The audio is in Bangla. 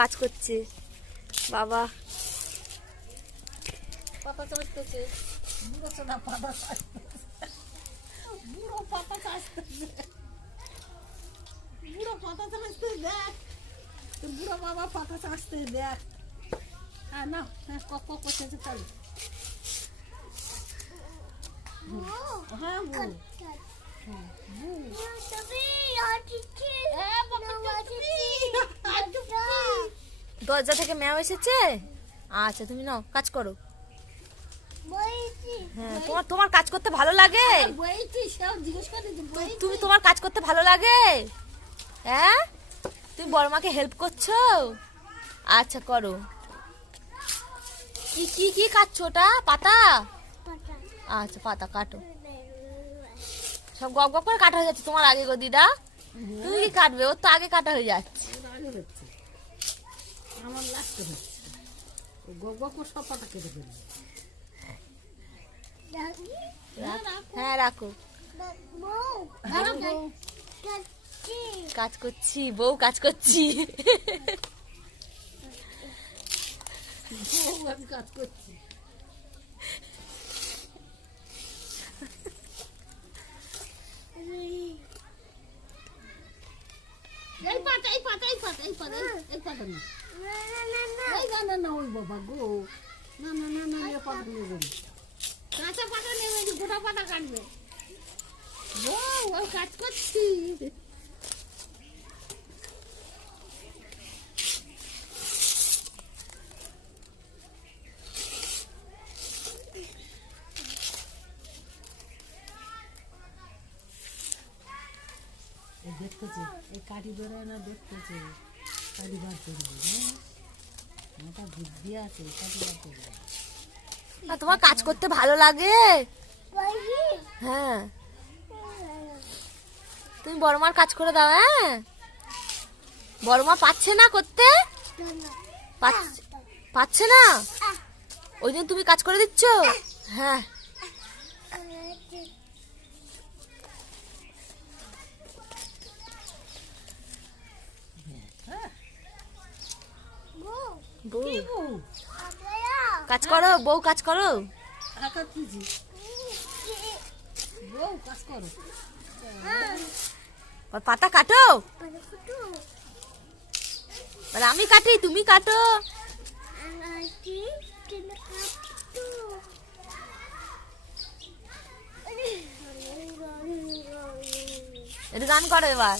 কাজ করছে বাবা। পাতা চাষতেছে, বুড়ো সোনা পাতা চাষতেছে, বুড়ো পাতা চাষতেছে, বুড়ো পাতা চাষতে দেখ, তোর বুড়ো বাবা পাতা চাষতে দেখ। হ্যাঁ না, হ্যাঁ কক কক করছে চলো। হ্যাঁ বউ, দরজা থেকে ম্যাও এসেছে। আচ্ছা তুমি নাও কাজ করো। হ্যাঁ তোমার তোমার কাজ করতে ভালো লাগে? তুমি তোমার কাজ করতে ভালো লাগে? হ্যাঁ তুমি বড় মাকে হেল্প করছো? আচ্ছা করো। কি কি কি কাটছো ওটা? পাতা? আচ্ছা পাতা কাটো। সব গপ গপ করে কাটা হয়ে যাচ্ছে তোমার আগে গো দিদা। তুমি কি কাটবে? ওর তো আগে কাটা হয়ে যাচ্ছে। আমার লাগতে হচ্ছে, গপ গপ করে সব পাতা কেটে ফেলবে। হ্যাঁ রাখো। কাজ করছি বউ, কাজ করছি। আমি কাজ করছি। এই পাতা এই পাতা এই পাতা এই পাতা এই পাতা না, এই না না না ওই বাবা গো, না না না না এই পাতা নেবে না, কাঁচা পাতা নেবে না, গোটা পাতা কাটবে। ও ও কাজ করছি। দেখতেছে এই কাঠি বেরোয় না, দেখতেছে কাঠি বার করবে, মাথা বুদ্ধি আছে, কাঠি বার করবে। তোমার কাজ করতে ভালো লাগে? হ্যাঁ তুমি বড় মার কাজ করে দাও। হ্যাঁ বড় মা পাচ্ছে না করতে, পাচ্ছে না, ওই জন্য তুমি কাজ করে দিচ্ছ। হ্যাঁ বউ কাজ করো, বউ কাজ করো। বউ কাজ করো, পাতা কাটো, আমি কাটি তুমি কাটো। এটা গান করো এবার।